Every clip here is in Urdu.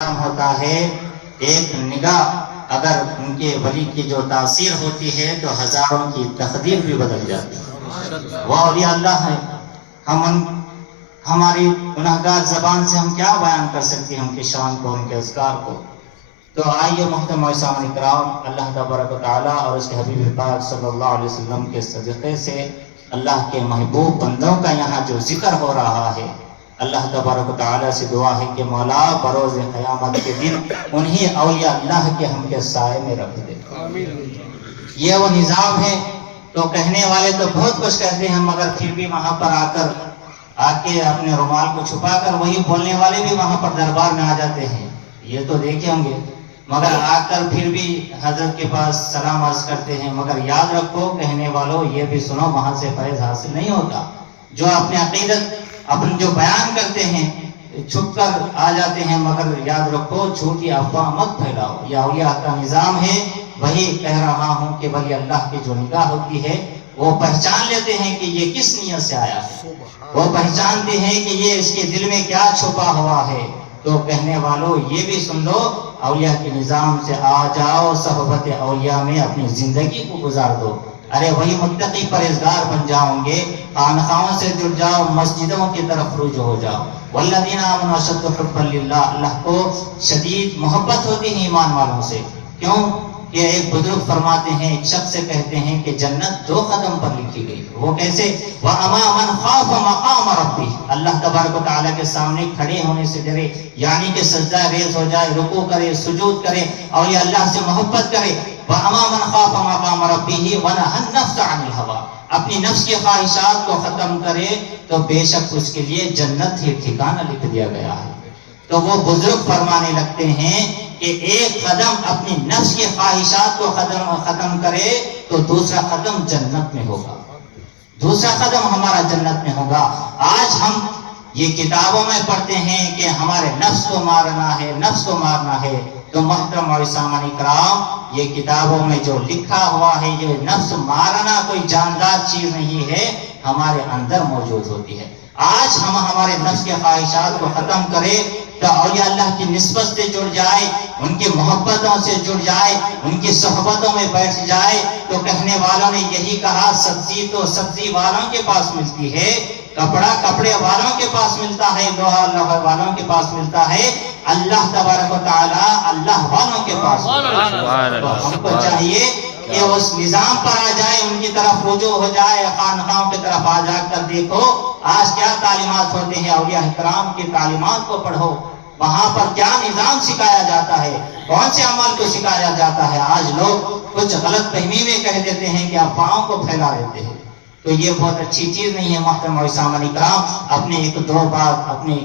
ہوتا ہے ایک نگاہ اگر ان کے ولی کی جو تاثیر ہوتی ہے تو ہزاروں کی تقدیر بھی بدل جاتی ہے. وہ اولیاء اللہ ہے. ہماری گناہگار زبان سے ہم کیا بیان کر سکتے ہیں ان کی شان کو, ان کے اذکار کو. تو آئیے محترم سامعین کرام, اللہ تبارک و تعالیٰ اور اس کے حبیب پاک صلی اللہ علیہ وسلم کے صدقے سے اللہ کے محبوب بندوں کا یہاں جو ذکر ہو رہا ہے, اللہ تبارک و تعالیٰ سے دعا ہے کہ مولا بروز قیامت کے دن انہی اولیاء اللہ کے ہم کے سائے میں رکھ دے. یہ وہ نظام ہے. تو کہنے والے تو بہت کچھ کہتے ہیں, مگر پھر بھی وہاں پر آ کے اپنے رومال کو چھپا کر وہی بولنے والے بھی وہاں پر دربار میں آ جاتے ہیں. یہ تو دیکھے ہوں گے, مگر آ کر پھر بھی حضرت کے پاس سلام عرض کرتے ہیں. مگر یاد رکھو کہنے والوں, یہ بھی سنو وہاں سے فیض حاصل نہیں ہوتا. جو اپنے عقیدت اپن جو بیان کرتے ہیں چھپ کر آ جاتے ہیں, مگر یاد رکھو جھوٹی افواہ مت پھیلاؤ. یہ اولیاء کا نظام ہے. وہی کہہ رہا ہوں کہ ولی اللہ کی جو نگاہ ہوتی ہے وہ پہچان لیتے ہیں کہ یہ کس نیت سے آیا ہے. وہ پہچانتے ہیں کہ یہ اس کے دل میں کیا چھپا ہوا ہے. تو کہنے والوں یہ بھی سن لو, اولیاء کے نظام سے آ جاؤ, صحبت اولیاء میں اپنی زندگی کو گزار دو. ارے وہی متقی پرہیزگار بن جاؤں گے. خانقاہوں سے جڑ جاؤ, مسجدوں کی طرف رجوع ہو جاؤ. والذین آمنوا اشد حبا للہ, اللہ کو شدید محبت ہوتی ہے ایمان والوں سے. کیوں کہ ایک بزرگ فرماتے ہیں, ایک شخص سے کہتے ہیں کہ جنت 2 قدم پر لکھی گئی. وہ کیسے؟ وَأَمَا مَنْ خَافَ مَقَامَ رَبِّهِ, اللہ تبارک و تعالیٰ کے سامنے کھڑے ہونے سے ڈرے, یعنی کہ سجدہ ریز ہو جائے, رکوع کرے, سجود کرے اور یہ اللہ سے محبت کرے. وَأَمَا مَنْ خَافَ مَقَامَ رَبِّهِ وَنَهَى النَّفْسَ عَنِ الْهَوَىٰ, اپنی نفس کی خواہشات کو ختم کرے تو بے شک اس کے لیے جنت ہی ٹھکانہ لکھ دیا گیا ہے. تو وہ بزرگ فرمانے لگتے ہیں کہ ایک قدم اپنی نفس کی خواہشات کو ختم کرے تو دوسرا قدم جنت میں ہوگا. دوسرا قدم ہمارا جنت میں ہوگا. آج ہم یہ کتابوں میں پڑھتے ہیں کہ ہمارے نفس کو مارنا ہے, نفس کو مارنا ہے. تو محترم اور سامعین کرام, یہ کتابوں میں جو لکھا ہوا ہے, یہ نفس مارنا کوئی جاندار چیز نہیں ہے, ہمارے اندر موجود ہوتی ہے. آج ہم ہمارے نفس کے خواہشات کو ختم کریں تو اولیاء اللہ کی نسبت سے جڑ جائے, ان کی محبتوں سے جڑ جائے, ان کی صحبتوں میں بیٹھ جائے. تو کہنے والوں نے یہی کہا, سبزی تو سبزی والوں کے پاس ملتی ہے, کپڑا کپڑے والوں کے پاس ملتا ہے, لوہا لوہا والوں کے پاس ملتا ہے, اللہ تبارک و تعالی اللہ والوں کے پاس. تو ہم کو چاہیے کہ اس نظام پر آ جائے, ان کی طرف رجوع ہو جائے. خانقاہوں کی طرف آ جا کر دیکھو آج کیا تعلیمات ہوتے ہیں, اولیاء کرام کی تعلیمات کو پڑھو, وہاں پر کیا نظام سکھایا جاتا ہے, کون سے عمل کو سکھایا جاتا ہے. آج لوگ کچھ غلط فہمی میں کہہ دیتے ہیں کہ افواہوں کو پھیلا دیتے ہیں, تو یہ بہت اچھی چیز نہیں ہے. محترم اور سامعین کرام, اپنے 1-2 بات اپنے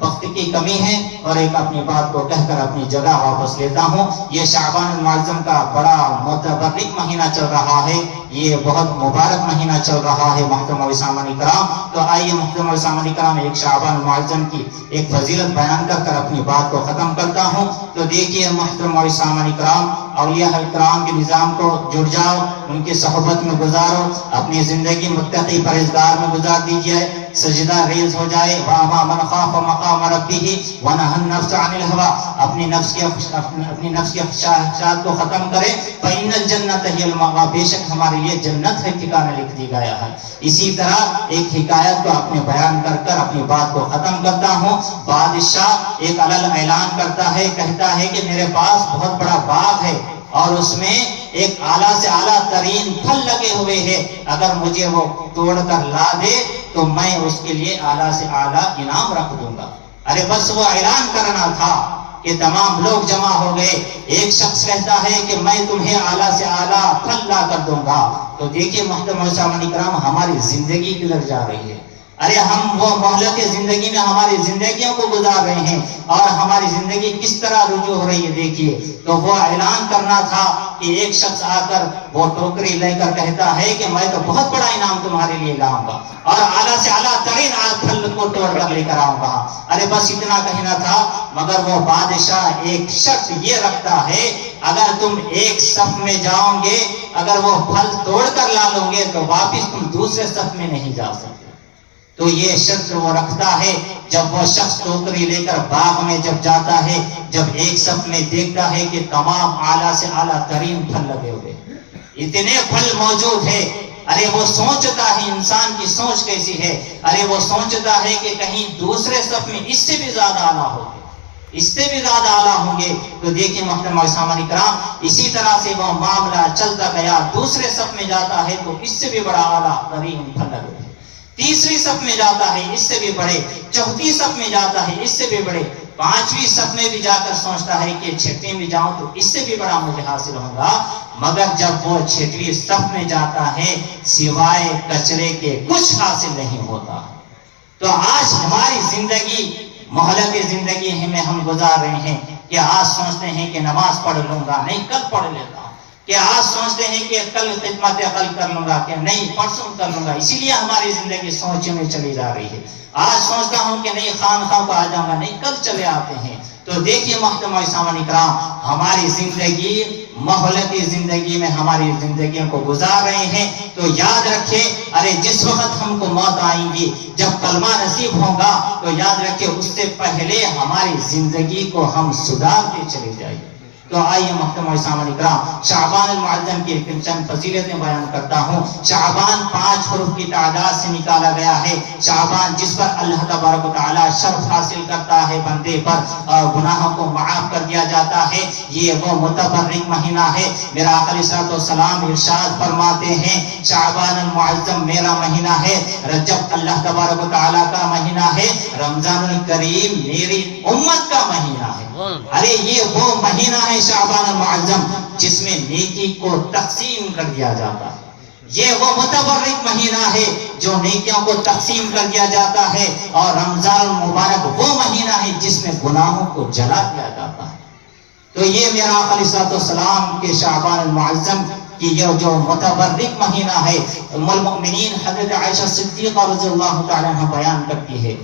وقت کی کمی ہے اور ایک اپنی بات کو کہہ کر اپنی جگہ واپس لیتا ہوں. یہ شعبان المعظم کا بڑا متبرک مہینہ چل رہا ہے, یہ بہت مبارک مہینہ چل رہا ہے محترم اور سامعین کرام. تو آئیے محترم اور سامعین کرام, ایک شعبان المعظم کی ایک فضیلت بیان کر کر اپنی بات کو ختم کرتا ہوں. تو دیکھیے محترم اور سامعین کرام, اولیاء کرام کے نظام کو جڑ جاؤ, ان کی صحبت میں گزارو, اپنی زندگی متقی پرہیزگار میں گزار دیجیے, سجدہ ریز ہو جائے. وَأَمَا مَنْ خَافَ مَقَامَ رَبِّهِ وَنَهَى النَّفْسَ عَنِ الْهَوَىٰ, اپنی نفس کی خواہشات کو ختم کرے. فَإِنَّ الْجَنَّةَ هِيَ الْمَأْوَىٰ, بے شک ہمارے لیے جنت ہے ٹھکانہ لکھ دی گیا ہے. اسی طرح ایک حکایت کو اپنے بیان کر کر اپنی بات کو ختم کرتا ہوں. بادشاہ ایک علل اعلان کرتا ہے, کہتا ہے کہ میرے پاس بہت بڑا باغ ہے اور اس میں ایک اعلیٰ سے اعلیٰ ترین پھل لگے ہوئے ہیں, اگر مجھے وہ توڑ کر لا دے تو میں اس کے لیے اعلیٰ سے اعلیٰ انعام رکھ دوں گا. ارے بس وہ اعلان کرنا تھا کہ تمام لوگ جمع ہو گئے. ایک شخص کہتا ہے کہ میں تمہیں اعلیٰ سے اعلیٰ پھل لا کر دوں گا. تو دیکھیے محترم سامعین کرام, ہماری زندگی کدھر جا رہی ہے. ارے ہم وہ مہلت زندگی میں ہماری زندگیوں کو گزار رہے ہیں اور ہماری زندگی کس طرح رجوع ہو رہی ہے دیکھیے. تو وہ اعلان کرنا تھا کہ ایک شخص آ کر وہ ٹوکری لے کر کہتا ہے کہ میں تو بہت بڑا انعام تمہارے لیے لاؤں گا اور اعلیٰ سے اعلیٰ ترین پھل کو توڑ کر لے کر آؤں گا. ارے بس اتنا کہنا تھا, مگر وہ بادشاہ ایک شرط یہ رکھتا ہے, اگر تم ایک صف میں جاؤ گے, اگر وہ پھل توڑ کر لا لو گے تو واپس تم دوسرے صف میں نہیں جا سکتے. تو یہ شرط وہ رکھتا ہے جب وہ شخص ٹوکری لے کر باغ میں جب جاتا ہے، جب ایک صف میں دیکھتا ہے کہ تمام اعلیٰ سے اعلیٰ ترین پھل لگے ہوئے، اتنے پھل موجود ہے، ارے وہ سوچتا ہے، انسان کی سوچ کیسی ہے، ارے وہ سوچتا ہے کہ کہیں دوسرے صف میں اس سے بھی زیادہ اعلیٰ ہو، اس سے بھی زیادہ اعلیٰ ہوں گے۔ تو دیکھیں محترم سامعین کرام، اسی طرح سے وہ معاملہ چلتا گیا، دوسرے صف میں جاتا ہے تو اس سے بھی بڑا اعلیٰ ترین پھل لگے، تیسری صف میں جاتا ہے اس سے بھی بڑے، چوتھی صف میں جاتا ہے اس سے بھی بڑے، پانچویں صف میں بھی جا کر سوچتا ہے کہ چھٹویں میں جاؤں تو اس سے بھی بڑا مجھے حاصل ہوگا، مگر جب وہ چھٹویں صف میں جاتا ہے سوائے کچرے کے کچھ حاصل نہیں ہوتا۔ تو آج ہماری زندگی مہلک زندگی میں ہم گزار رہے ہیں کہ آج سوچتے ہیں کہ نماز پڑھ لوں گا، نہیں کل پڑھ لیتا ہوں، کہ آج سوچتے ہیں کہ کل خدمت عقل کر لوں گا، کہ نہیں پرسوں کر لوں گا، اسی لیے ہماری زندگی سوچ میں چلی جا رہی ہے۔ آج سوچتا ہوں کہ نہیں خانقاہ کو آ جاؤں گا، نہیں کل چلے آتے ہیں۔ تو دیکھیے محترم سامعین کرام، ہماری زندگی مہلتی زندگی میں ہماری زندگیوں کو گزار رہے ہیں، تو یاد رکھیں، ارے جس وقت ہم کو موت آئیں گی، جب کلمہ نصیب ہوگا، تو یاد رکھیں اس سے پہلے ہماری زندگی کو ہم سدھارتے چلے جائیں۔ تو آئیے محترم سامعین کرام، شعبان المعظم کی چند فضیلتیں بیان کرتا ہوں۔ شعبان 5 حروف کی تعداد سے نکالا گیا ہے۔ شعبان جس پر اللہ تبارک و تعالی شرف حاصل کرتا ہے بندے پر اور گناہوں کو معاف کر دیا جاتا ہے، یہ وہ متبرک مہینہ ہے۔ میرا آقا علیہ الصلوۃ والسلام ارشاد فرماتے ہیں، شعبان المعظم میرا مہینہ ہے، رجب اللہ تبارک و تعالی کا مہینہ ہے، رمضان الکریم میری امت کا مہینہ ہے۔ ارے یہ وہ مہینہ ہے شعبان المعظم جس میں نیکی کو تقسیم کر دیا جاتا ہے، یہ وہ متبرک مہینہ ہے جو نیکیوں کو تقسیم کر دیا جاتا ہے، اور رمضان المبارک وہ مہینہ ہے جس میں گناہوں کو جلا دیا جاتا ہے۔ تو یہ میرا آقا علیہ الصلوۃ والسلام کے شعبان المعظم کی یہ جو متبرک مہینہ ہے، ام المؤمنین حضرت عائشہ صدیقہ رضی اللہ تعالی عنہ بیان کرتی ہے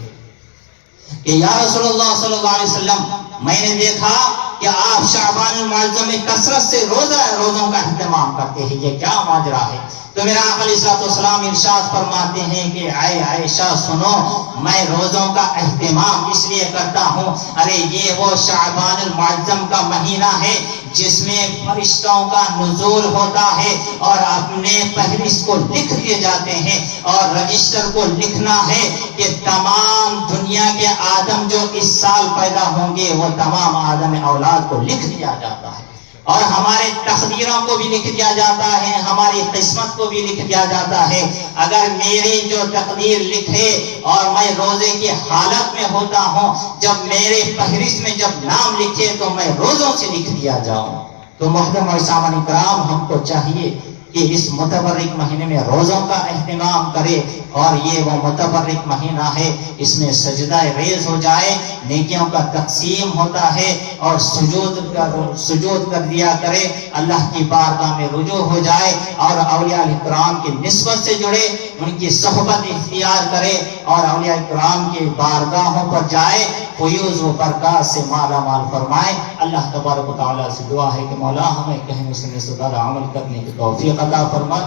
کہ یا رسول اللہ صلی اللہ علیہ وسلم، میں نے دیکھا کہ آپ شعبان المعظم میں کثرت سے روزوں کا اہتمام کرتے ہیں، یہ کیا ماجرا ہے؟ تو میرا آقا علیہ الصلوۃ والسلام ارشاد فرماتے ہیں کہ اے عائشہ سنو، میں روزوں کا اہتمام اس لیے کرتا ہوں، ارے یہ وہ شعبان المعظم کا مہینہ ہے جس میں فرشتوں کا نزول ہوتا ہے اور اپنے فہرست کو لکھ دیے جاتے ہیں، اور رجسٹر کو لکھنا ہے کہ تمام دنیا کے آدم جو اس سال پیدا ہوں گے وہ تمام آدم اولاد کو لکھ دیا جاتا ہے، اور ہمارے تقدیروں کو بھی لکھ دیا جاتا ہے، ہماری قسمت کو بھی لکھ دیا جاتا ہے۔ اگر میری جو تقدیر لکھے اور میں روزے کی حالت میں ہوتا ہوں، جب میرے فہرست میں جب نام لکھے تو میں روزوں سے لکھ دیا جاؤں۔ تو محترم اور سامعین کرام، ہم کو چاہیے کہ اس متبرک مہینے میں روزوں کا اہتمام کرے، اور یہ وہ متبرک مہینہ ہے، اس میں سجدہ ریز ہو جائے، نیکیوں کا تقسیم ہوتا ہے، اور سجود کر دیا کرے، اللہ کی بارگاہ میں رجوع ہو جائے، اور اولیاء کرام کی نسبت سے جڑے، ان کی صحبت اختیار کرے، اور اولیاء کرام کی بارگاہوں پر جائے، فیوز و برکات سے مالا مال فرمائے۔ اللہ تبارک و تعالیٰ سے دعا ہے کہ مولا ہمیں کہنے سننے سے زیادہ عمل کرنے کی توفیق عطا فرمائے۔